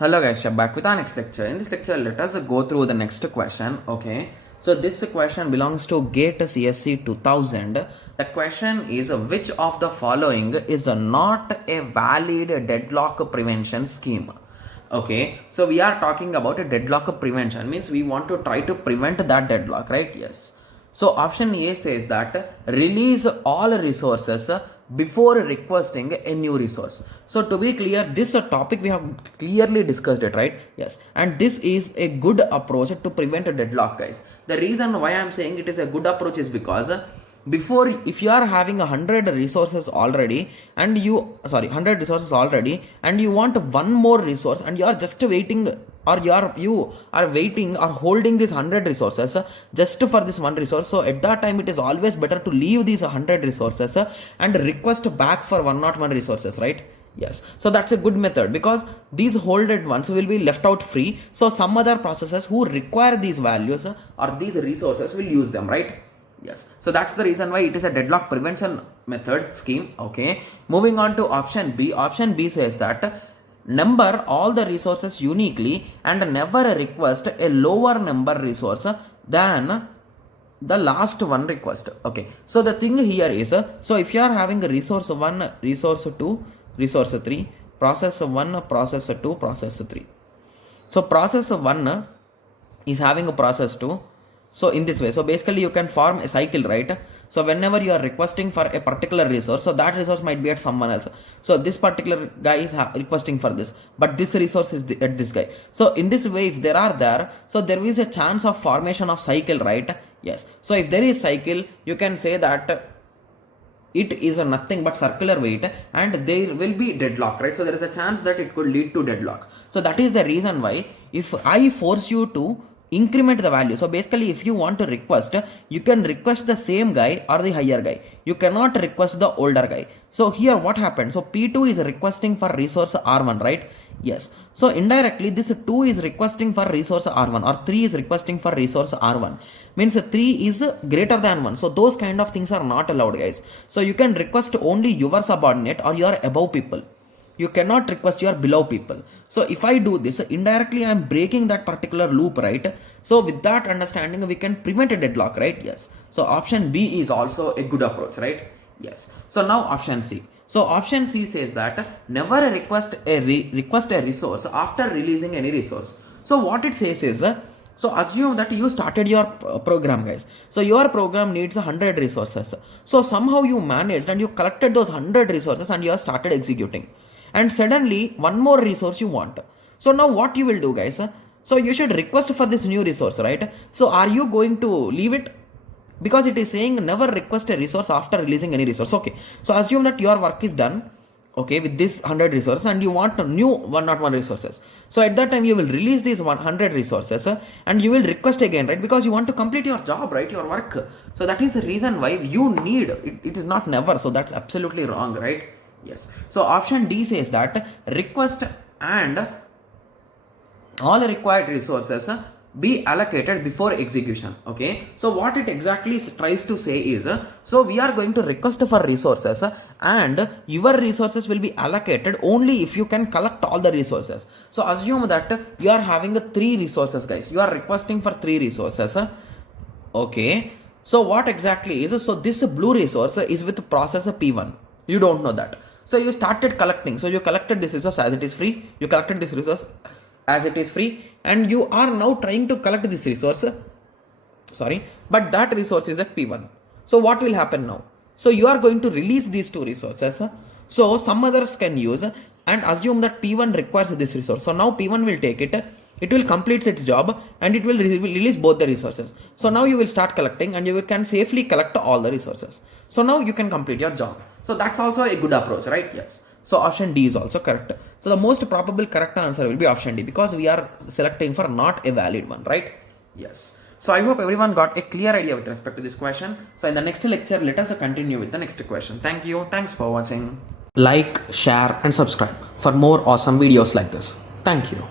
Hello guys, we're back with our next lecture. In this lecture, let us go through the next question. Okay, so this question belongs to GATE CSC 2000. The question is, which of the following is not a valid deadlock prevention scheme? Okay, so we are talking about a deadlock prevention, means we want to try to prevent that deadlock, right? Yes. So option A says that release all resources before requesting a new resource. So to be clear, this topic we have clearly discussed it, right? Yes. And this is a good approach to prevent a deadlock, guys. The reason why I'm saying it is a good approach is because before, if you are having 100 resources already and 100 resources already and you want one more resource and you are just waiting, or you are waiting or holding these 100 resources just for this one resource. So at that time it is always better to leave these 100 resources and request back for 101 resources, right? Yes, so that's a good method because these holded ones will be left out free. So some other processes who require these values or these resources will use them, right? Yes, so that's the reason why it is a deadlock prevention method scheme. Okay, moving on to option B. Option B says that number all the resources uniquely and never request a lower number resource than the last one request. Okay, so the thing here is, so if you are having a resource 1, resource 2, resource 3, process 1, process 2, process 3. So process 1 is having a process 2. So in this way, so basically you can form a cycle, right? So whenever you are requesting for a particular resource, so that resource might be at someone else. So this particular guy is requesting for this, but this resource is at this guy. So in this way, if there are there, so there is a chance of formation of cycle, right? Yes. So if there is cycle, you can say that it is a nothing but circular weight and there will be deadlock, right? So there is a chance that it could lead to deadlock. So that is the reason why if I force you to increment the value. So basically if you want to request, you can request the same guy or the higher guy. You cannot request the older guy. So here what happened? So P2 is requesting for resource R1, right? Yes. So indirectly this 2 is requesting for resource R1 or 3 is requesting for resource R1. Means 3 is greater than 1. So those kind of things are not allowed, guys. So you can request only your subordinate or your above people. You cannot request your below people. So if I do this, indirectly I am breaking that particular loop, right? So with that understanding, we can prevent a deadlock, right? Yes. So option B is also a good approach, right? Yes. So now option C. So option C says that never request a resource after releasing any resource. So what it says is, so assume that you started your program, guys. So your program needs 100 resources. So somehow you managed and you collected those 100 resources and you have started executing. And suddenly one more resource you want. So now what you will do, guys? So you should request for this new resource, right? So are you going to leave it? Because it is saying never request a resource after releasing any resource. Okay, so assume that your work is done, okay, with this 100 resources and you want new 101 resources. So at that time you will release these 100 resources and you will request again, right? Because you want to complete your job, right? Your work. So that is the reason why you need it is not never. So that's absolutely wrong, right? Yes. So option D says that request and all required resources be allocated before execution. Okay. So what it exactly tries to say is, so we are going to request for resources and your resources will be allocated only if you can collect all the resources. So assume that you are having 3 resources, guys. You are requesting for 3 resources. Okay. So what exactly is, so this blue resource is with process P1. You don't know that. So you started collecting. So you collected this resource as it is free. You collected this resource as it is free. And you are now trying to collect this resource. But that resource is at P1. So what will happen now? So you are going to release these 2 resources. So some others can use and assume that P1 requires this resource. So now P1 will take it. It will complete its job and it will release both the resources. So now you will start collecting and you can safely collect all the resources. So now you can complete your job. So that's also a good approach, right? Yes. So option D is also correct. So the most probable correct answer will be option D because we are selecting for not a valid one, right? Yes. So I hope everyone got a clear idea with respect to this question. So in the next lecture, let us continue with the next question. Thank you. Thanks for watching. Like, share and subscribe for more awesome videos like this. Thank you.